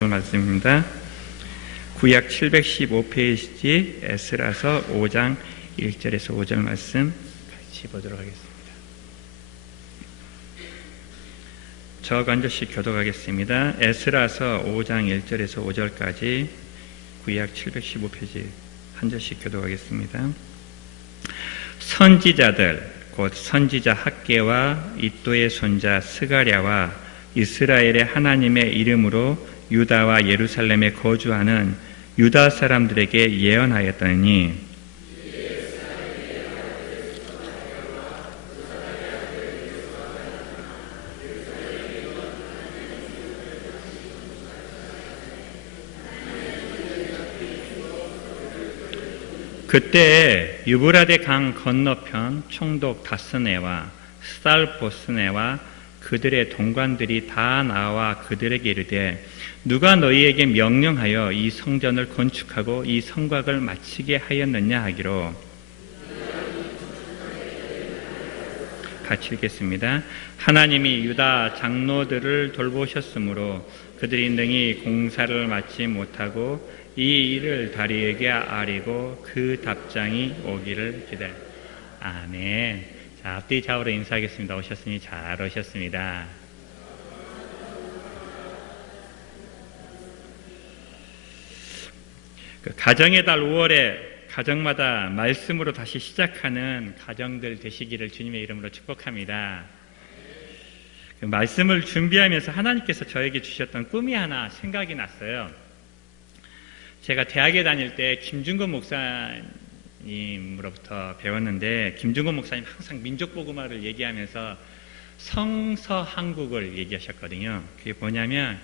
말씀입니다. 구약 715페이지 에스라서 5장 1절에서 5절 말씀 같이 보도록 하겠습니다. 저하고 한 절씩 교독하겠습니다. 에스라서 5장 1절에서 5절까지 구약 715페이지 한 절씩 교독하겠습니다. 선지자들 곧 선지자 학개와 이또의 손자 스가랴와 이스라엘의 하나님의 이름으로 유다와 예루살렘에 거주하는 유다 사람들에게 예언하였더니 그때 유브라데 강 건너편 총독 다스네와 스달보스네와 그들의 동관들이 다 나와 그들에게 이르되 누가 너희에게 명령하여 이 성전을 건축하고 이 성곽을 마치게 하였느냐 하기로. 같이 읽겠습니다. 하나님이 유다 장로들을 돌보셨으므로 그들이 능히 공사를 마치 못하고 이 일을 다리에게 아리고 그 답장이 오기를 기다려. 아멘. 자, 앞뒤 좌우로 인사하겠습니다. 오셨으니 잘 오셨습니다. 가정의 달 5월에 가정마다 말씀으로 다시 시작하는 가정들 되시기를 주님의 이름으로 축복합니다. 그 말씀을 준비하면서 하나님께서 저에게 주셨던 꿈이 하나 생각이 났어요. 제가 대학에 다닐 때 김준건 목사님으로부터 배웠는데, 김준건 목사님 항상 민족복음화를 얘기하면서 성서한국을 얘기하셨거든요. 그게 뭐냐면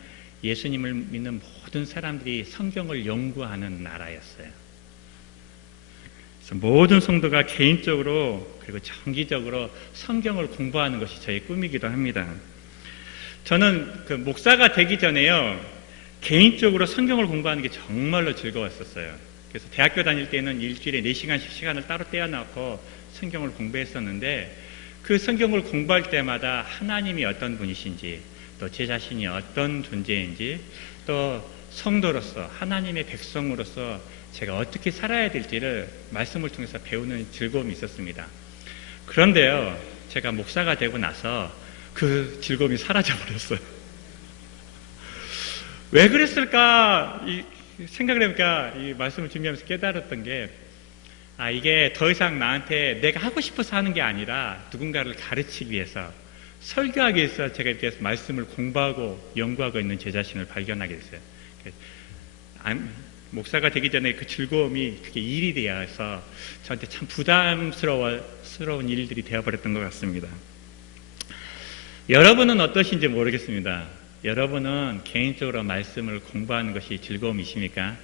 예수님을 믿는 모든 사람들이 성경을 연구하는 나라였어요. 그래서 모든 성도가 개인적으로 그리고 정기적으로 성경을 공부하는 것이 저의 꿈이기도 합니다. 저는 그 목사가 되기 전에요, 개인적으로 성경을 공부하는 게 정말로 즐거웠었어요. 그래서 대학교 다닐 때는 일주일에 4시간씩 시간을 따로 떼어놓고 성경을 공부했었는데, 그 성경을 공부할 때마다 하나님이 어떤 분이신지, 또 제 자신이 어떤 존재인지, 또 성도로서 하나님의 백성으로서 제가 어떻게 살아야 될지를 말씀을 통해서 배우는 즐거움이 있었습니다. 그런데요, 제가 목사가 되고 나서 그 즐거움이 사라져버렸어요. 왜 그랬을까 생각을 해보니까 이 말씀을 준비하면서 깨달았던 게, 이게 더 이상 나한테 내가 하고 싶어서 하는 게 아니라 누군가를 가르치기 위해서, 설교하기 위해서 제가 이렇게 말씀을 공부하고 연구하고 있는 제 자신을 발견하게 됐어요. 목사가 되기 전에 그 즐거움이 그게 일이 되어서 저한테 참 부담스러운 일들이 되어버렸던 것 같습니다. 여러분은 어떠신지 모르겠습니다. 여러분은 개인적으로 말씀을 공부하는 것이 즐거움이십니까?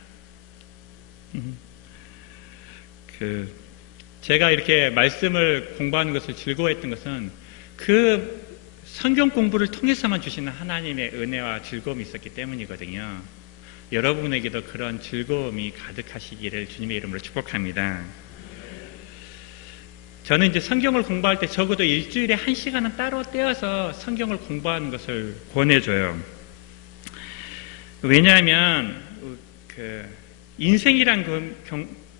제가 이렇게 말씀을 공부하는 것을 즐거워했던 것은 그 성경 공부를 통해서만 주시는 하나님의 은혜와 즐거움이 있었기 때문이거든요. 여러분에게도 그런 즐거움이 가득하시기를 주님의 이름으로 축복합니다. 저는 이제 성경을 공부할 때 적어도 일주일에 1시간은 따로 떼어서 성경을 공부하는 것을 권해줘요. 왜냐하면 인생이란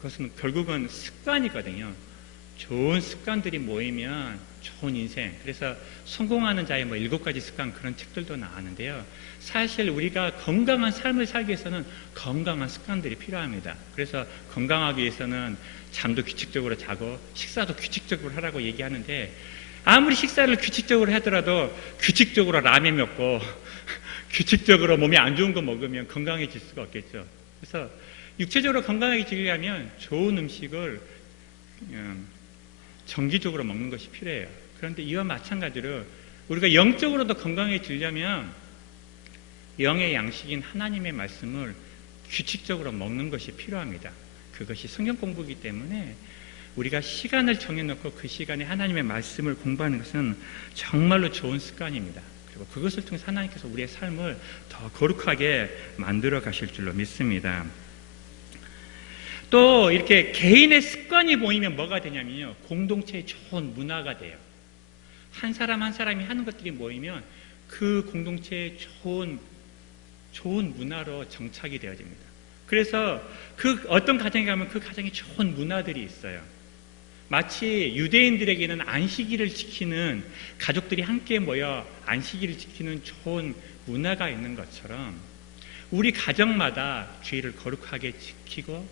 것은 결국은 습관이거든요. 좋은 습관들이 모이면 좋은 인생. 그래서 성공하는 자의 7가지 습관, 그런 책들도 나왔는데요. 사실 우리가 건강한 삶을 살기 위해서는 건강한 습관들이 필요합니다. 그래서 건강하기 위해서는 잠도 규칙적으로 자고 식사도 규칙적으로 하라고 얘기하는데, 아무리 식사를 규칙적으로 하더라도 규칙적으로 라면 먹고 규칙적으로 몸에 안 좋은 거 먹으면 건강해질 수가 없겠죠. 그래서 육체적으로 건강해지려면 좋은 음식을 정기적으로 먹는 것이 필요해요. 그런데 이와 마찬가지로 우리가 영적으로도 건강해지려면 영의 양식인 하나님의 말씀을 규칙적으로 먹는 것이 필요합니다. 그것이 성경 공부이기 때문에 우리가 시간을 정해놓고 그 시간에 하나님의 말씀을 공부하는 것은 정말로 좋은 습관입니다. 그리고 그것을 통해서 하나님께서 우리의 삶을 더 거룩하게 만들어 가실 줄로 믿습니다. 또 이렇게 개인의 습관이 보이면 뭐가 되냐면요, 공동체의 좋은 문화가 돼요. 한 사람 한 사람이 하는 것들이 모이면 그 공동체의 좋은 좋은 문화로 정착이 되어집니다. 그래서 그 어떤 가정에 가면 그 가정에 좋은 문화들이 있어요. 마치 유대인들에게는 안식일을 지키는, 가족들이 함께 모여 안식일을 지키는 좋은 문화가 있는 것처럼 우리 가정마다 주일을 거룩하게 지키고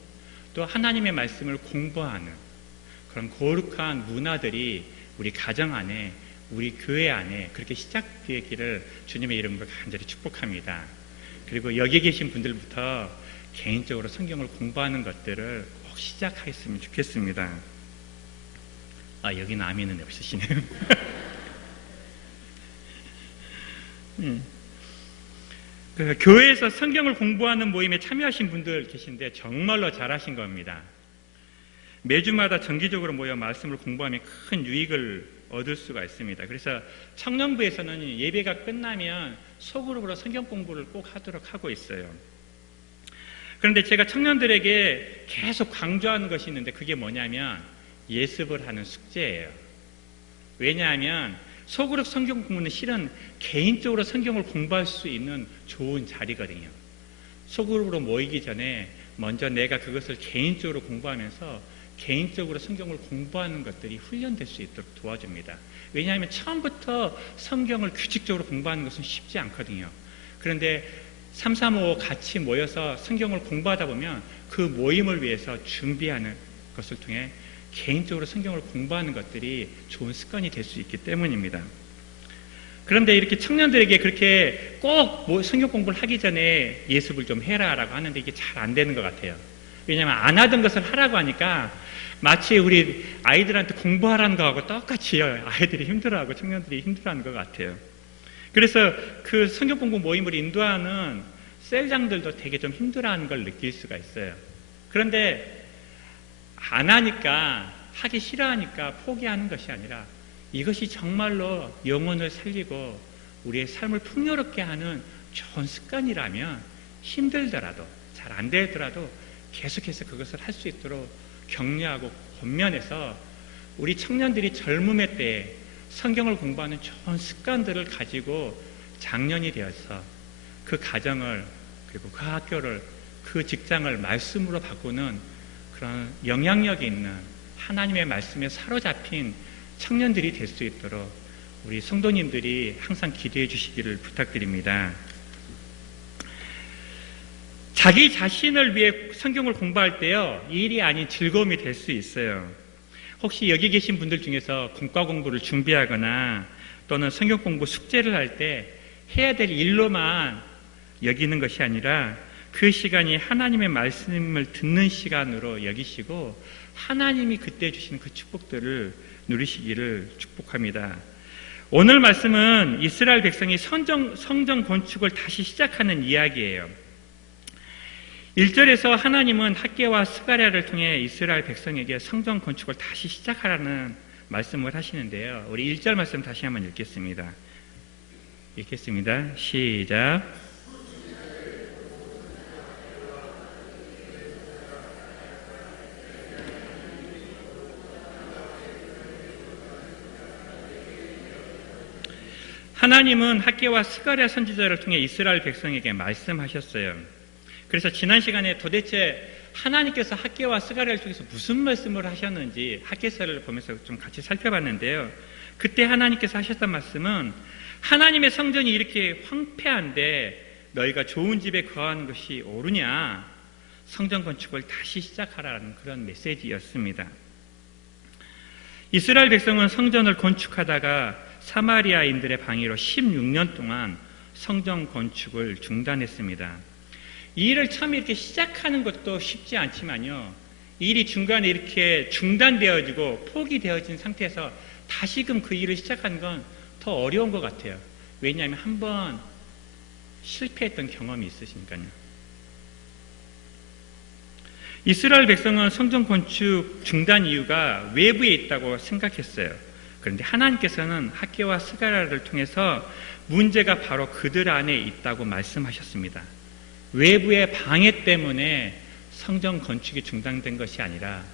또 하나님의 말씀을 공부하는 그런 거룩한 문화들이 우리 가정 안에, 우리 교회 안에 그렇게 시작되기를 주님의 이름으로 간절히 축복합니다. 그리고 여기 계신 분들부터 개인적으로 성경을 공부하는 것들을 꼭 시작했으면 좋겠습니다. 여기는 아멘은 없으시네요. 교회에서 성경을 공부하는 모임에 참여하신 분들 계신데 정말로 잘하신 겁니다. 매주마다 정기적으로 모여 말씀을 공부하면 큰 유익을 얻을 수가 있습니다. 그래서 청년부에서는 예배가 끝나면 소그룹으로 성경 공부를 꼭 하도록 하고 있어요. 그런데 제가 청년들에게 계속 강조하는 것이 있는데 그게 뭐냐면 예습을 하는 숙제예요. 왜냐하면 소그룹 성경 공부는 실은 개인적으로 성경을 공부할 수 있는 좋은 자리거든요. 소그룹으로 모이기 전에 먼저 내가 그것을 개인적으로 공부하면서 개인적으로 성경을 공부하는 것들이 훈련될 수 있도록 도와줍니다. 왜냐하면 처음부터 성경을 규칙적으로 공부하는 것은 쉽지 않거든요. 그런데 335 같이 모여서 성경을 공부하다 보면 그 모임을 위해서 준비하는 것을 통해 개인적으로 성경을 공부하는 것들이 좋은 습관이 될 수 있기 때문입니다. 그런데 이렇게 청년들에게 그렇게 꼭 성경 공부를 하기 전에 예습을 좀 해라라고 하는데 이게 잘 안 되는 것 같아요. 왜냐하면 안 하던 것을 하라고 하니까 마치 우리 아이들한테 공부하라는 거하고 똑같이 아이들이 힘들어하고 청년들이 힘들어하는 것 같아요. 그래서 그 성경 공부 모임을 인도하는 셀장들도 되게 좀 힘들어하는 걸 느낄 수가 있어요. 그런데 안 하니까, 하기 싫어하니까 포기하는 것이 아니라 이것이 정말로 영혼을 살리고 우리의 삶을 풍요롭게 하는 좋은 습관이라면 힘들더라도, 잘 안 되더라도 계속해서 그것을 할 수 있도록 격려하고 권면해서 우리 청년들이 젊음의 때에 성경을 공부하는 좋은 습관들을 가지고 장년이 되어서 그 가정을, 그리고 그 학교를, 그 직장을 말씀으로 바꾸는 그런 영향력이 있는 하나님의 말씀에 사로잡힌 청년들이 될 수 있도록 우리 성도님들이 항상 기도해 주시기를 부탁드립니다. 자기 자신을 위해 성경을 공부할 때요, 일이 아닌 즐거움이 될 수 있어요. 혹시 여기 계신 분들 중에서 공과 공부를 준비하거나 또는 성경 공부 숙제를 할 때 해야 될 일로만 여기는 것이 아니라 그 시간이 하나님의 말씀을 듣는 시간으로 여기시고 하나님이 그때 주시는 그 축복들을 누리시기를 축복합니다. 오늘 말씀은 이스라엘 백성이 성전 건축을 다시 시작하는 이야기예요. 1절에서 하나님은 학개와 스가랴를 통해 이스라엘 백성에게 성전 건축을 다시 시작하라는 말씀을 하시는데요. 우리 1절 말씀 다시 한번 읽겠습니다. 시작. 하나님은 학개와 스가랴 선지자를 통해 이스라엘 백성에게 말씀하셨어요. 그래서 지난 시간에 도대체 하나님께서 학개와 스가랴를 통해서 무슨 말씀을 하셨는지 학개서를 보면서 좀 같이 살펴봤는데요. 그때 하나님께서 하셨던 말씀은 하나님의 성전이 이렇게 황폐한데 너희가 좋은 집에 거하는 것이 옳으냐? 성전 건축을 다시 시작하라는 그런 메시지였습니다. 이스라엘 백성은 성전을 건축하다가 사마리아인들의 방해로 16년 동안 성전 건축을 중단했습니다. 이 일을 처음에 이렇게 시작하는 것도 쉽지 않지만요, 일이 중간에 이렇게 중단되어지고 포기되어진 상태에서 다시금 그 일을 시작하는 건 더 어려운 것 같아요. 왜냐하면 한번 실패했던 경험이 있으시니까요. 이스라엘 백성은 성전 건축 중단 이유가 외부에 있다고 생각했어요. 그런데 하나님께서는 학개와 스가랴를 통해서 문제가 바로 그들 안에 있다고 말씀하셨습니다. 외부의 방해 때문에 성전 건축이 중단된 것이 아니라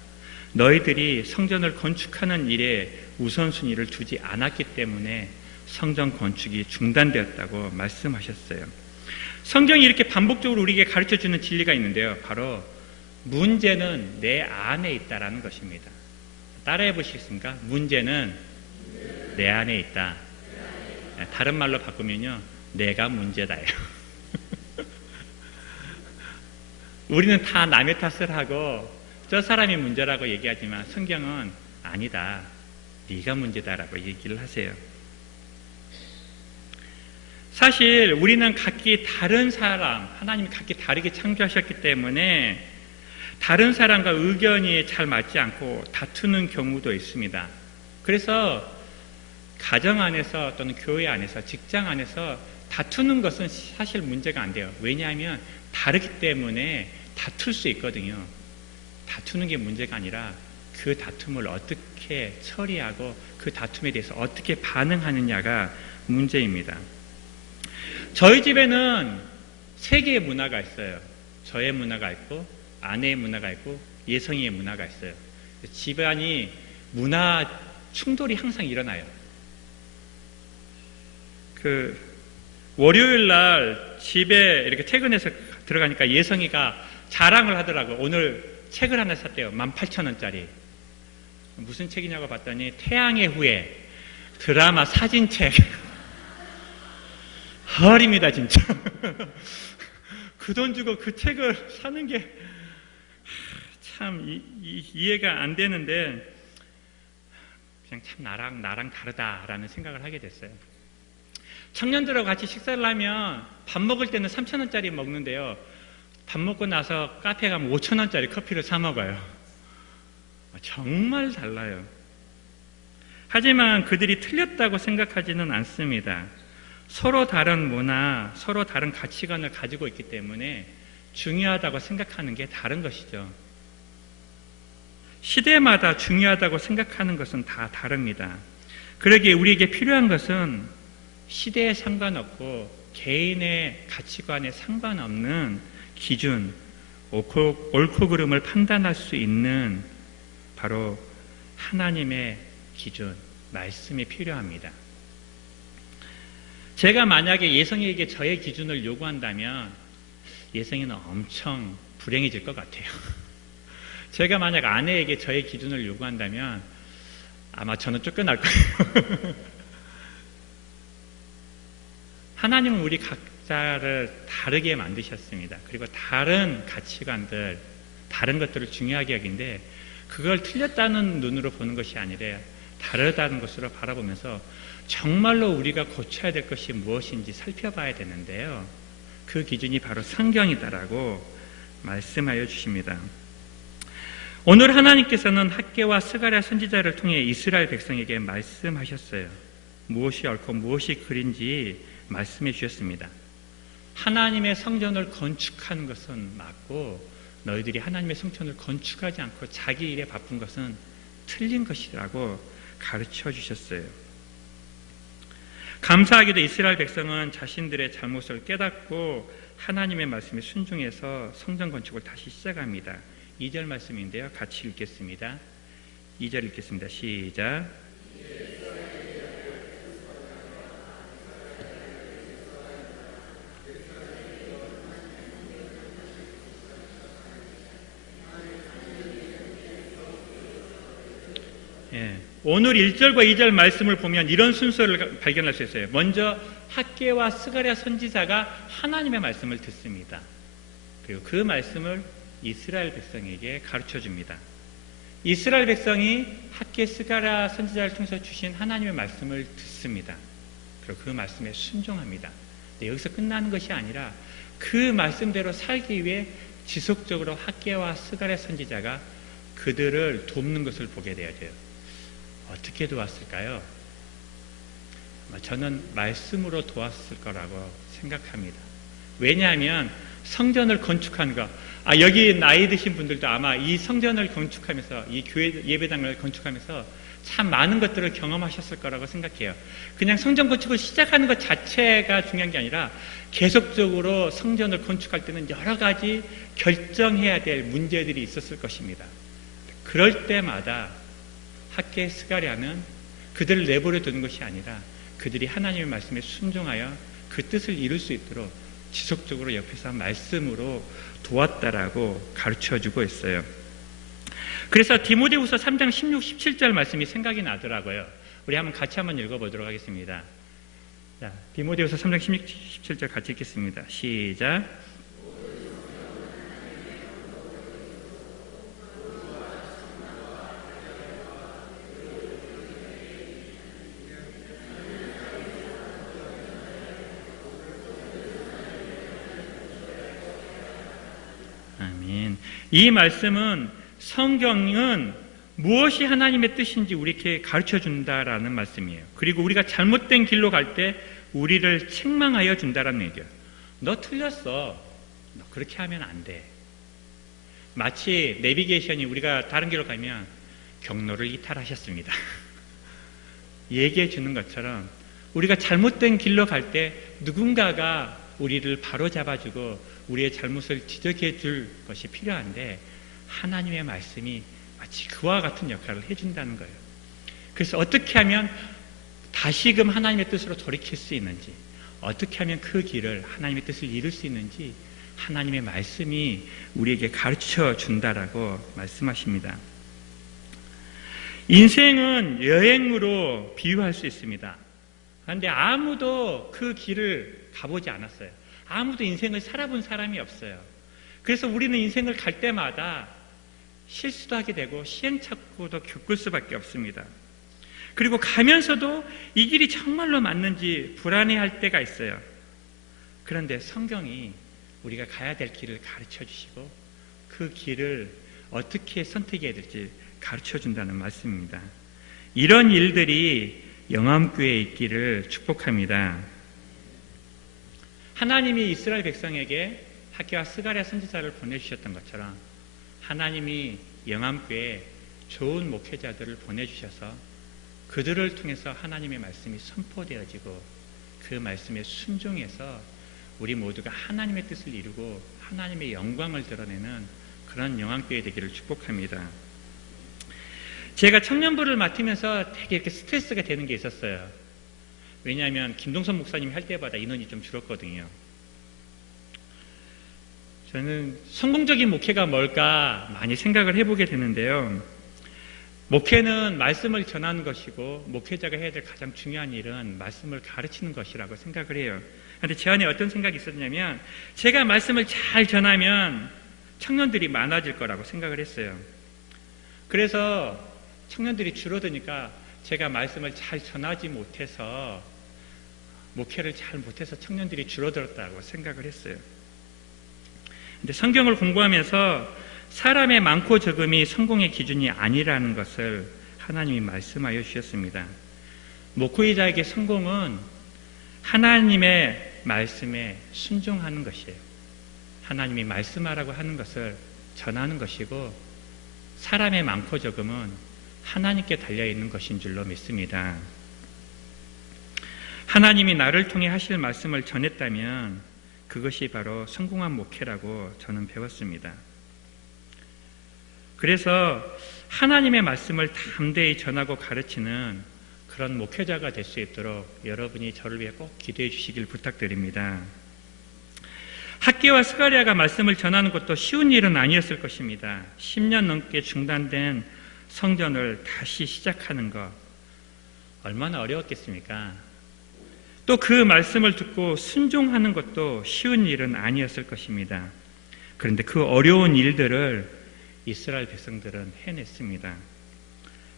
너희들이 성전을 건축하는 일에 우선순위를 두지 않았기 때문에 성전 건축이 중단되었다고 말씀하셨어요. 성경이 이렇게 반복적으로 우리에게 가르쳐주는 진리가 있는데요. 바로 문제는 내 안에 있다라는 것입니다. 따라해 보시겠습니까? 문제는 내 안에 있다. 다른 말로 바꾸면요, 내가 문제다예요. 우리는 다 남의 탓을 하고 저 사람이 문제라고 얘기하지만 성경은 아니다, 네가 문제다라고 얘기를 하세요. 사실 우리는 각기 다른 사람, 하나님이 각기 다르게 창조하셨기 때문에 다른 사람과 의견이 잘 맞지 않고 다투는 경우도 있습니다. 그래서 가정 안에서 또는 교회 안에서, 직장 안에서 다투는 것은 사실 문제가 안 돼요. 왜냐하면 다르기 때문에 다툴 수 있거든요. 다투는 게 문제가 아니라 그 다툼을 어떻게 처리하고 그 다툼에 대해서 어떻게 반응하느냐가 문제입니다. 저희 집에는 세 개의 문화가 있어요. 저의 문화가 있고, 아내의 문화가 있고, 예성이의 문화가 있어요. 집안이 문화 충돌이 항상 일어나요. 월요일 날 집에 이렇게 퇴근해서 들어가니까 예성이가 자랑을 하더라고요. 오늘 책을 하나 샀대요. 18,000원짜리. 무슨 책이냐고 봤더니 태양의 후예 드라마 사진책. 헐입니다, 진짜. 그 돈 주고 그 책을 사는 게 참 이해가 안 되는데, 그냥 참 나랑 다르다라는 생각을 하게 됐어요. 청년들하고 같이 식사를 하면 밥 먹을 때는 3,000원짜리 먹는데요, 밥 먹고 나서 카페에 가면 5,000원짜리 커피를 사 먹어요. 정말 달라요. 하지만 그들이 틀렸다고 생각하지는 않습니다. 서로 다른 문화, 서로 다른 가치관을 가지고 있기 때문에 중요하다고 생각하는 게 다른 것이죠. 시대마다 중요하다고 생각하는 것은 다 다릅니다. 그러기에 우리에게 필요한 것은 시대에 상관없고 개인의 가치관에 상관없는 기준, 옳고 그름을 판단할 수 있는 바로 하나님의 기준, 말씀이 필요합니다. 제가 만약에 예성이에게 저의 기준을 요구한다면 예성이는 엄청 불행해질 것 같아요. 제가 만약 아내에게 저의 기준을 요구한다면 아마 저는 쫓겨날 거예요. 하나님은 우리 각자를 다르게 만드셨습니다. 그리고 다른 가치관들, 다른 것들을 중요하게 여기는데 그걸 틀렸다는 눈으로 보는 것이 아니라 다르다는 것으로 바라보면서 정말로 우리가 고쳐야 될 것이 무엇인지 살펴봐야 되는데요. 그 기준이 바로 성경이다라고 말씀하여 주십니다. 오늘 하나님께서는 학개와 스가랴 선지자를 통해 이스라엘 백성에게 말씀하셨어요. 무엇이 옳고 무엇이 그린지 말씀해 주셨습니다. 하나님의 성전을 건축하는 것은 맞고 너희들이 하나님의 성전을 건축하지 않고 자기 일에 바쁜 것은 틀린 것이라고 가르쳐 주셨어요. 감사하게도 이스라엘 백성은 자신들의 잘못을 깨닫고 하나님의 말씀에 순종해서 성전 건축을 다시 시작합니다. 2절 말씀인데요. 같이 읽겠습니다. 2절 읽겠습니다. 시작. 오늘 1절과 2절 말씀을 보면 이런 순서를 발견할 수 있어요. 먼저 학개와 스가랴 선지자가 하나님의 말씀을 듣습니다. 그리고 그 말씀을 이스라엘 백성에게 가르쳐 줍니다. 이스라엘 백성이 학개, 스가랴 선지자를 통해서 주신 하나님의 말씀을 듣습니다. 그리고 그 말씀에 순종합니다. 근데 여기서 끝나는 것이 아니라 그 말씀대로 살기 위해 지속적으로 학개와 스가랴 선지자가 그들을 돕는 것을 보게 되어져요. 어떻게 도왔을까요? 저는 말씀으로 도왔을 거라고 생각합니다. 왜냐하면 성전을 건축하는 거, 여기 나이 드신 분들도 아마 이 성전을 건축하면서, 이 교회 예배당을 건축하면서 참 많은 것들을 경험하셨을 거라고 생각해요. 그냥 성전 건축을 시작하는 것 자체가 중요한 게 아니라 계속적으로 성전을 건축할 때는 여러 가지 결정해야 될 문제들이 있었을 것입니다. 그럴 때마다 학개, 스가랴는 그들을 내버려 두는 것이 아니라 그들이 하나님의 말씀에 순종하여 그 뜻을 이룰 수 있도록 지속적으로 옆에서 말씀으로 도왔다라고 가르쳐주고 있어요. 그래서 디모데후서 3장 16, 17절 말씀이 생각이 나더라고요. 우리 같이 한번 읽어보도록 하겠습니다. 자, 디모데후서 3장 16, 17절 같이 읽겠습니다. 시작. 아멘. 이 말씀은 성경은 무엇이 하나님의 뜻인지 우리에게 가르쳐 준다라는 말씀이에요. 그리고 우리가 잘못된 길로 갈 때 우리를 책망하여 준다라는 얘기예요. 너 틀렸어. 너 그렇게 하면 안 돼. 마치 내비게이션이 우리가 다른 길로 가면 경로를 이탈하셨습니다. 얘기해 주는 것처럼 우리가 잘못된 길로 갈 때 누군가가 우리를 바로잡아주고 우리의 잘못을 지적해 줄 것이 필요한데 하나님의 말씀이 마치 그와 같은 역할을 해준다는 거예요. 그래서 어떻게 하면 다시금 하나님의 뜻으로 돌이킬 수 있는지, 어떻게 하면 그 길을 하나님의 뜻을 이룰 수 있는지 하나님의 말씀이 우리에게 가르쳐 준다라고 말씀하십니다. 인생은 여행으로 비유할 수 있습니다. 그런데 아무도 그 길을 가보지 않았어요. 아무도 인생을 살아본 사람이 없어요. 그래서 우리는 인생을 갈 때마다 실수도 하게 되고 시행착오도 겪을 수밖에 없습니다. 그리고 가면서도 이 길이 정말로 맞는지 불안해할 때가 있어요. 그런데 성경이 우리가 가야 될 길을 가르쳐 주시고 그 길을 어떻게 선택해야 될지 가르쳐 준다는 말씀입니다. 이런 일들이 영암교회에 있기를 축복합니다. 하나님이 이스라엘 백성에게 학개와 스가랴 선지자를 보내주셨던 것처럼 하나님이 영암교회에 좋은 목회자들을 보내주셔서 그들을 통해서 하나님의 말씀이 선포되어지고 그 말씀에 순종해서 우리 모두가 하나님의 뜻을 이루고 하나님의 영광을 드러내는 그런 영암교회 되기를 축복합니다. 제가 청년부를 맡으면서 되게 이렇게 스트레스가 되는 게 있었어요. 왜냐하면 김동선 목사님이 할 때마다 인원이 좀 줄었거든요. 저는 성공적인 목회가 뭘까 많이 생각을 해보게 되는데요. 목회는 말씀을 전하는 것이고 목회자가 해야 될 가장 중요한 일은 말씀을 가르치는 것이라고 생각을 해요. 그런데 제 안에 어떤 생각이 있었냐면 제가 말씀을 잘 전하면 청년들이 많아질 거라고 생각을 했어요. 그래서 청년들이 줄어드니까 제가 말씀을 잘 전하지 못해서 목회를 잘 못해서 청년들이 줄어들었다고 생각을 했어요. 근데 성경을 공부하면서 사람의 많고 적음이 성공의 기준이 아니라는 것을 하나님이 말씀하여 주셨습니다. 목회자에게 성공은 하나님의 말씀에 순종하는 것이에요. 하나님이 말씀하라고 하는 것을 전하는 것이고 사람의 많고 적음은 하나님께 달려있는 것인 줄로 믿습니다. 하나님이 나를 통해 하실 말씀을 전했다면 그것이 바로 성공한 목회라고 저는 배웠습니다. 그래서 하나님의 말씀을 담대히 전하고 가르치는 그런 목회자가 될 수 있도록 여러분이 저를 위해 꼭 기도해 주시길 부탁드립니다. 학개와 스가랴가 말씀을 전하는 것도 쉬운 일은 아니었을 것입니다. 10년 넘게 중단된 성전을 다시 시작하는 것 얼마나 어려웠겠습니까? 또 그 말씀을 듣고 순종하는 것도 쉬운 일은 아니었을 것입니다. 그런데 그 어려운 일들을 이스라엘 백성들은 해냈습니다.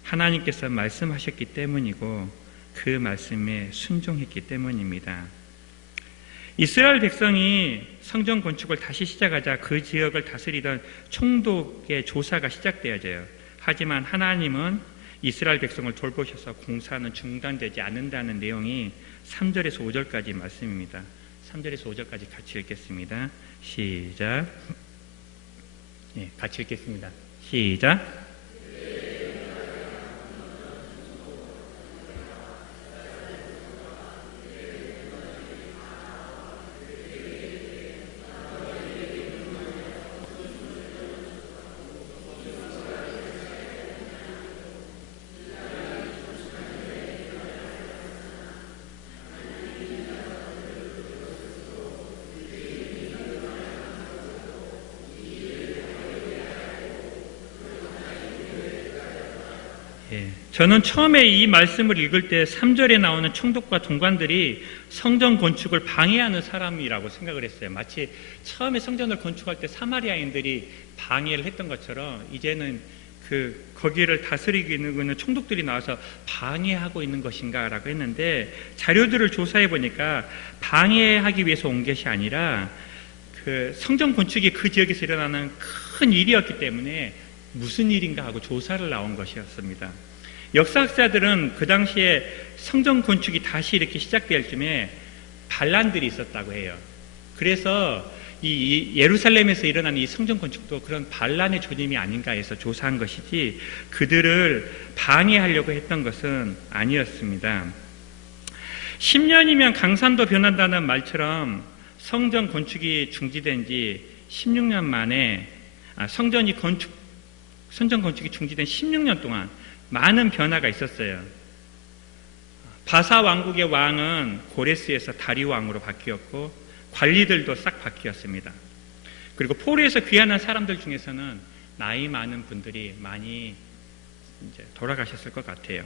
하나님께서 말씀하셨기 때문이고 그 말씀에 순종했기 때문입니다. 이스라엘 백성이 성전 건축을 다시 시작하자 그 지역을 다스리던 총독의 조사가 시작되어져요. 하지만 하나님은 이스라엘 백성을 돌보셔서 공사는 중단되지 않는다는 내용이 3절에서 5절까지 말씀입니다. 3절에서 5절까지 같이 읽겠습니다. 시작. 네, 같이 읽겠습니다. 시작. 저는 처음에 이 말씀을 읽을 때 3절에 나오는 총독과 동관들이 성전 건축을 방해하는 사람이라고 생각을 했어요. 마치 처음에 성전을 건축할 때 사마리아인들이 방해를 했던 것처럼 이제는 거기를 다스리고 있는 총독들이 나와서 방해하고 있는 것인가라고 했는데, 자료들을 조사해 보니까 방해하기 위해서 온 것이 아니라 성전 건축이 그 지역에서 일어나는 큰 일이었기 때문에 무슨 일인가 하고 조사를 나온 것이었습니다. 역사학자들은 그 당시에 성전 건축이 다시 이렇게 시작될 쯤에 반란들이 있었다고 해요. 그래서 이 예루살렘에서 일어나는 이 성전 건축도 그런 반란의 조짐이 아닌가 해서 조사한 것이지, 그들을 방해하려고 했던 것은 아니었습니다. 10년이면 강산도 변한다는 말처럼 성전 건축이 중지된 지 16년 만에 성전 건축이 중지된 16년 동안 많은 변화가 있었어요. 바사 왕국의 왕은 고레스에서 다리오 왕으로 바뀌었고, 관리들도 싹 바뀌었습니다. 그리고 포로에서 귀환한 사람들 중에서는 나이 많은 분들이 많이 이제 돌아가셨을 것 같아요.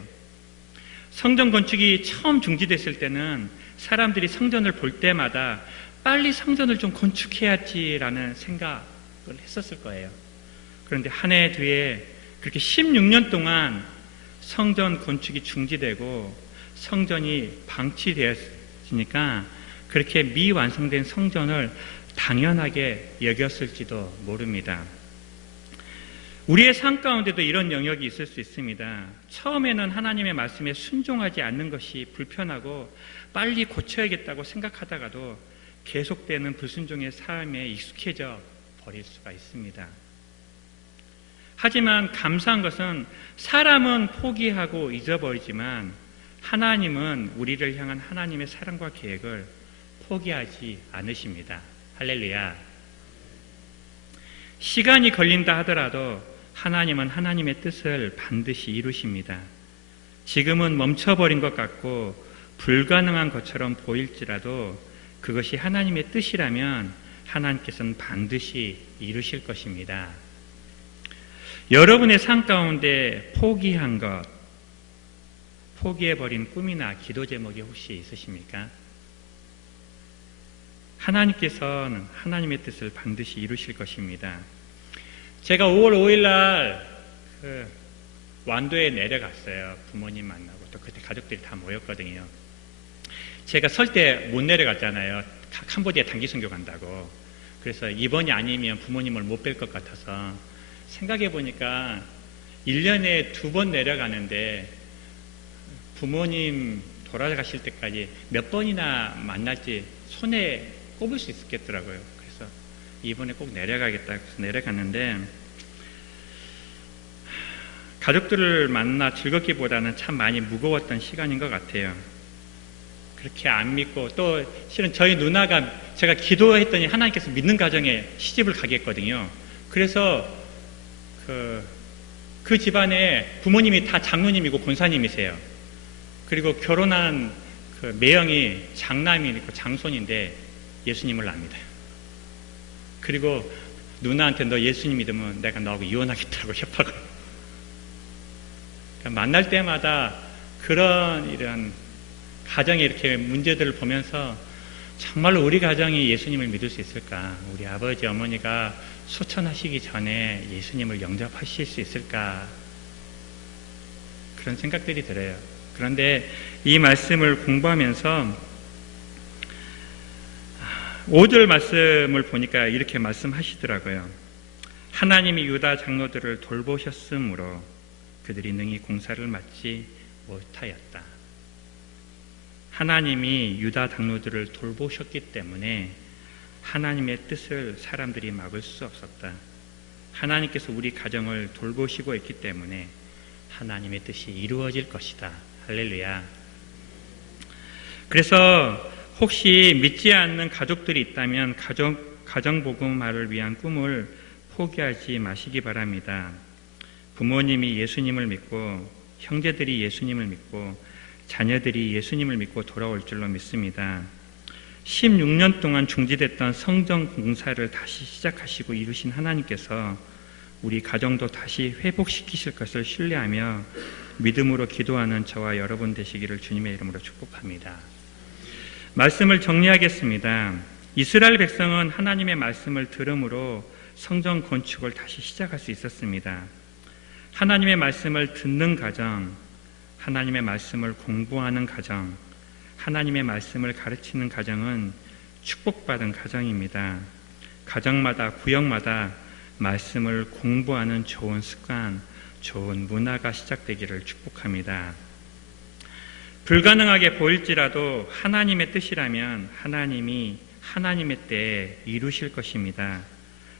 성전 건축이 처음 중지됐을 때는 사람들이 성전을 볼 때마다 빨리 성전을 좀 건축해야지라는 생각을 했었을 거예요. 그런데 한 해 뒤에 그렇게 16년 동안 성전 건축이 중지되고 성전이 방치되었으니까 그렇게 미완성된 성전을 당연하게 여겼을지도 모릅니다. 우리의 삶 가운데도 이런 영역이 있을 수 있습니다. 처음에는 하나님의 말씀에 순종하지 않는 것이 불편하고 빨리 고쳐야겠다고 생각하다가도 계속되는 불순종의 삶에 익숙해져 버릴 수가 있습니다. 하지만 감사한 것은 사람은 포기하고 잊어버리지만 하나님은 우리를 향한 하나님의 사랑과 계획을 포기하지 않으십니다. 할렐루야. 시간이 걸린다 하더라도 하나님은 하나님의 뜻을 반드시 이루십니다. 지금은 멈춰버린 것 같고 불가능한 것처럼 보일지라도 그것이 하나님의 뜻이라면 하나님께서는 반드시 이루실 것입니다. 여러분의 삶 가운데 포기한 것, 포기해버린 꿈이나 기도 제목이 혹시 있으십니까? 하나님께서는 하나님의 뜻을 반드시 이루실 것입니다. 제가 5월 5일 날 완도에 내려갔어요. 부모님 만나고. 또 그때 가족들이 다 모였거든요. 제가 설 때 못 내려갔잖아요. 캄보디아 단기 선교 간다고. 그래서 이번이 아니면 부모님을 못 뵐 것 같아서 생각해 보니까 1년에 2번 내려가는데 부모님 돌아가실 때까지 몇 번이나 만날지 손에 꼽을 수 있겠더라고요. 그래서 이번에 꼭 내려가겠다 해서 내려갔는데, 가족들을 만나 즐겁기보다는 참 많이 무거웠던 시간인 것 같아요. 그렇게 안 믿고, 또 실은 저희 누나가 제가 기도했더니 하나님께서 믿는 가정에 시집을 가겠거든요. 그래서 그 집안에 부모님이 다 장로님이고 권사님이세요. 그리고 결혼한 그 매형이 장남이고 장손인데 예수님을 안 믿어요. 그리고 누나한테 너 예수님 믿으면 내가 너하고 이혼하겠다고 협박을. 그러니까 만날 때마다 이런 가정의 이렇게 문제들을 보면서 정말로 우리 가정이 예수님을 믿을 수 있을까? 우리 아버지 어머니가 소천하시기 전에 예수님을 영접하실 수 있을까? 그런 생각들이 들어요. 그런데 이 말씀을 공부하면서 5절 말씀을 보니까 이렇게 말씀하시더라고요. 하나님이 유다 장로들을 돌보셨으므로 그들이 능히 공사를 맡지 못하였다. 하나님이 유다 장로들을 돌보셨기 때문에 하나님의 뜻을 사람들이 막을 수 없었다. 하나님께서 우리 가정을 돌보시고 있기 때문에 하나님의 뜻이 이루어질 것이다. 할렐루야. 그래서 혹시 믿지 않는 가족들이 있다면 가정복음화를 위한 꿈을 포기하지 마시기 바랍니다. 부모님이 예수님을 믿고 형제들이 예수님을 믿고 자녀들이 예수님을 믿고 돌아올 줄로 믿습니다. 16년 동안 중지됐던 성전 공사를 다시 시작하시고 이루신 하나님께서 우리 가정도 다시 회복시키실 것을 신뢰하며 믿음으로 기도하는 저와 여러분 되시기를 주님의 이름으로 축복합니다. 말씀을 정리하겠습니다. 이스라엘 백성은 하나님의 말씀을 들음으로 성전 건축을 다시 시작할 수 있었습니다. 하나님의 말씀을 듣는 가정, 하나님의 말씀을 공부하는 가정, 하나님의 말씀을 가르치는 가정은 축복받은 가정입니다. 가정마다, 구역마다 말씀을 공부하는 좋은 습관, 좋은 문화가 시작되기를 축복합니다. 불가능하게 보일지라도 하나님의 뜻이라면 하나님이 하나님의 때에 이루실 것입니다.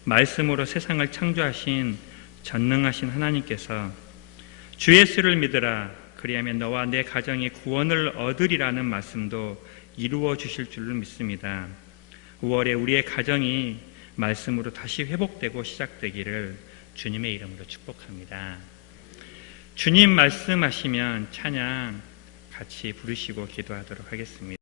말씀으로 세상을 창조하신 전능하신 하나님께서 주 예수를 믿으라 그리하면 너와 내 가정이 구원을 얻으리라는 말씀도 이루어 주실 줄로 믿습니다. 5월에 우리의 가정이 말씀으로 다시 회복되고 시작되기를 주님의 이름으로 축복합니다. 주님 말씀하시면 찬양 같이 부르시고 기도하도록 하겠습니다.